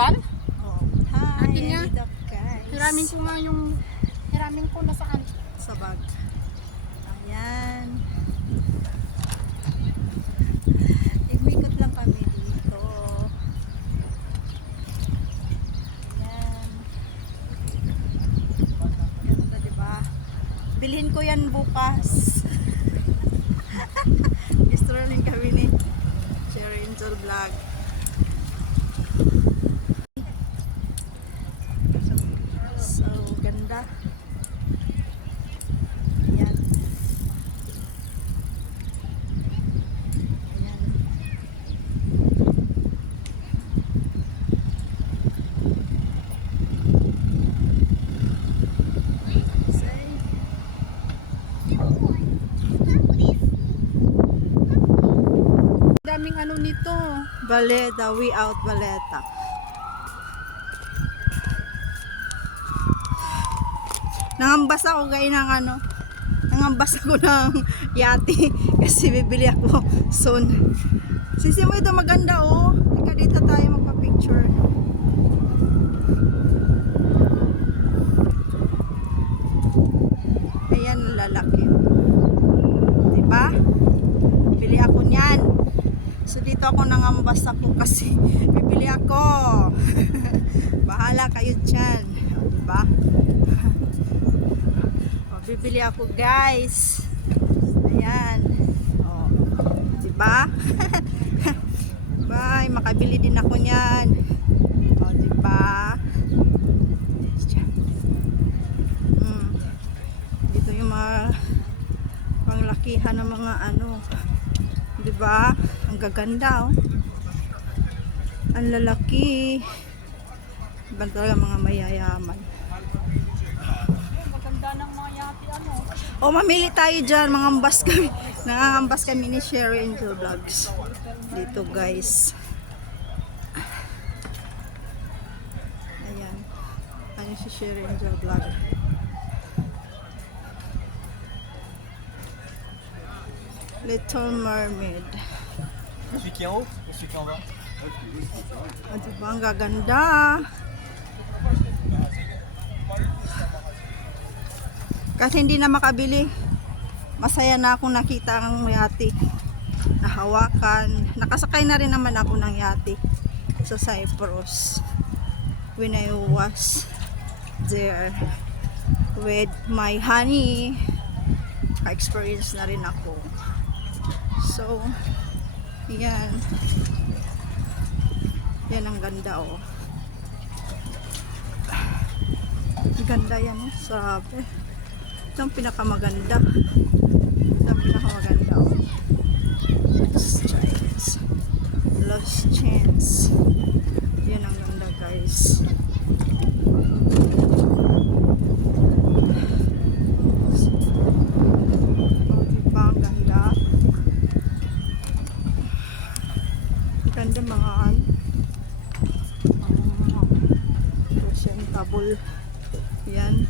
van? Oh. Hi, Akin nga. Guys. Hiramin ko nga yung... Hiramin ko na saan. Sa bag. Ayan. Imikot lang kami dito. Ayan. Ganda, diba? Bilhin ko yan bukas. Gusto rin kami ni Cherry Angel Vlog. So, ganda. Ayan. Ayan. Daming ano nito. Baleta, we out Baleta. Nangambas ako gaya ng ano, nangambas ako ng yati kasi bibili ako soon. Sisi mo ito maganda oh. Teka dito tayo magpa-picture. Ayan, lalaki. Diba? Bili ako niyan. So dito ako nangambas ako kasi bibili ako. Bahala kayo dyan. O, diba? O, bibili ako guys. Ayan. O, diba? Bye. Makabili din ako niyan. O, diba? Mm. Dito yung mga panglakihan ng mga ano. 'Di ba? Ang gaganda oh. Ang lalaki. Iba talaga mga mayayaman. Maganda ng mga yati ano. O mamili tayo dyan, mga ambas kami. Nangangambas kami ni Sherry Angel Vlogs. Dito guys. Ayan. Ano si Sherry Angel Vlog. Little Mermaid. Celui qui est en haut ou celui qui est en bas O, diba? Ang gaganda. Kasi hindi na makabili. Masaya na akong nakita ang yati. Nahawakan. Nakasakay na rin naman ako ng yati sa Cyprus. When I was there with my honey. Ka-experience na rin ako. So, yan. Yan ang ganda oh. Ganda yan oh. Sabi. Ito ang pinakamaganda. Ito ang pinakamaganda oh. Lost chance. Lost chance. Yan ang ganda guys. Oh, diba ang ganda? Ang ganda mga ano. Ah, presentable. Yan.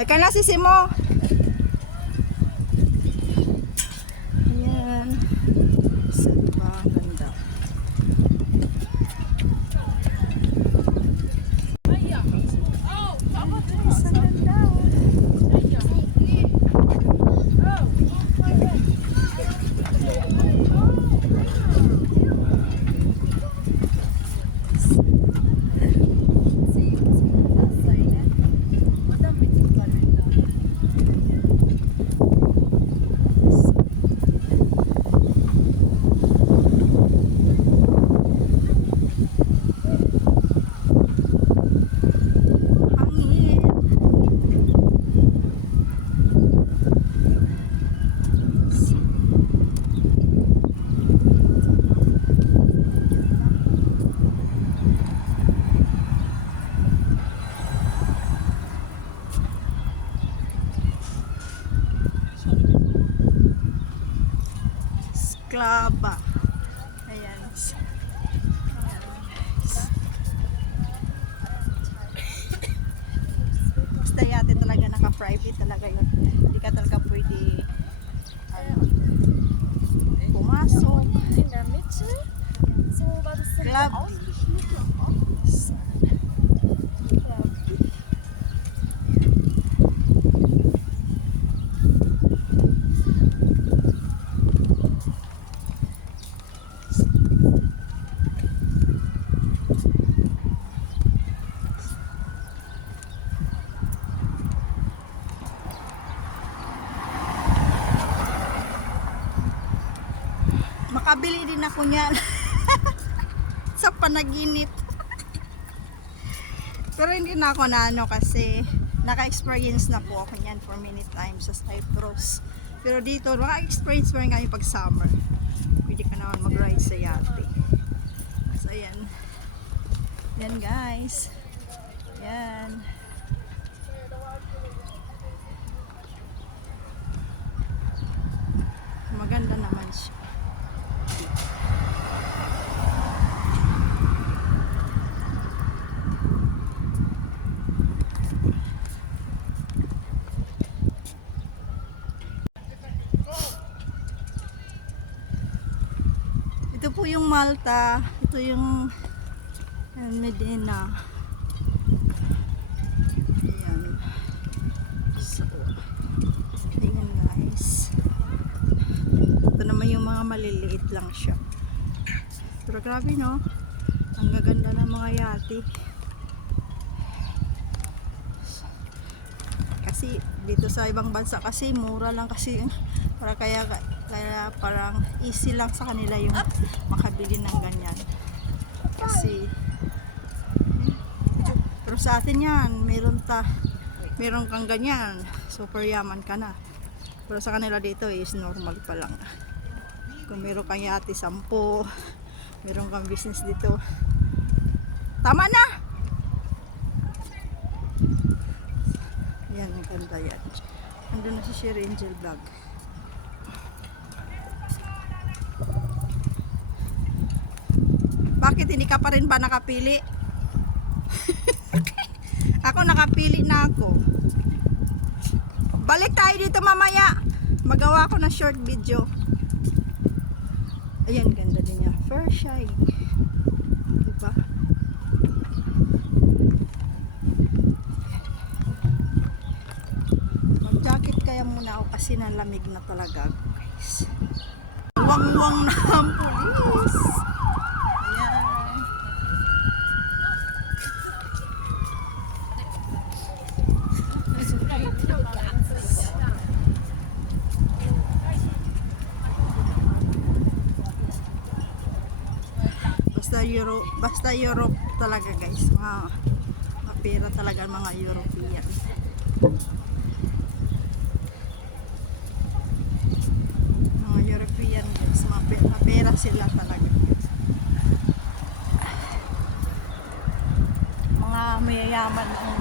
Ay ka na sisi mo. Yan. Sa diba? Ang ganda. Sa ganda. Hangin. Sklaba. Ayan. Basta yate talaga naka private talaga yun. Hindi ka talaga pwede ano, pumasok. Club. Makabili din ako niyan. sa panaginip. Pero hindi na ako na ano kasi naka-experience na po ako niyan for many times sa Cyprus. Pero dito, naka-experience pa rin kami pag summer. Pwede ka naman mag-ride sa yate. So, ayan. Yan guys. Yan. Maganda naman siya. Ito po yung Malta. Ito yung Medina. Ayan. So, ayan guys. Ito naman yung mga maliliit lang siya. Pero grabe no. Ang gaganda ng mga yate. Kasi dito sa ibang bansa kasi mura lang kasi para kaya kaya parang easy lang sa kanila yung makabili ng ganyan. Kasi pero sa atin yan, meron ta meron kang ganyan, super yaman ka na. Pero sa kanila dito is normal pa lang. Kung meron kang yate, sampo, meron kang business dito. Tama na! Yan, ang ganda yan. Andun na si Sir Angel Vlog. Bakit hindi ka pa rin ba nakapili? ako nakapili na ako. Balik tayo dito mamaya. Magawa ko ng short video. Ayan, ganda din niya. Fur shy. Diba? Mag-jacket kaya muna ako kasi nalamig na talaga guys. Wang-wang na ang pulis. Ayan. Basta Euro, basta Europe talaga guys. Mga, pera talaga mga European. Mga European guys, mga pera sila talaga. Mga mayayaman ang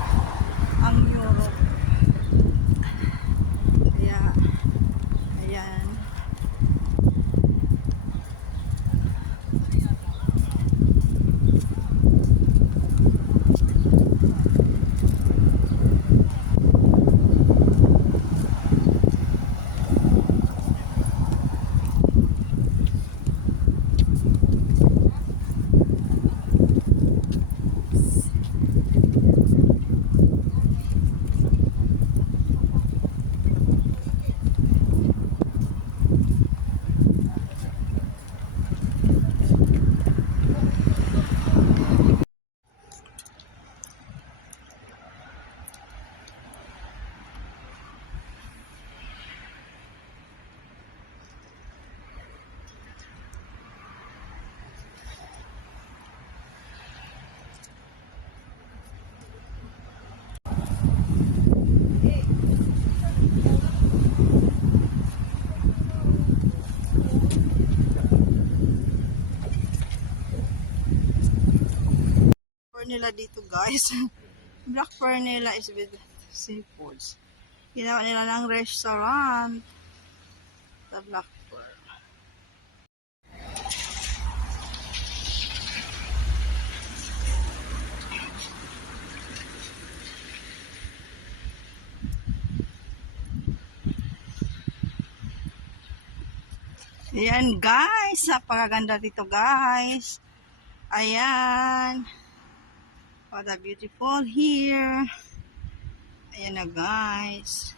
nila dito guys. Black pearl nila is with seafoods. Ginawa nila ng restaurant. The Black Pearl. Ayan guys, napakaganda dito guys. Ayan. Oh, what a beautiful here. Ayan na guys.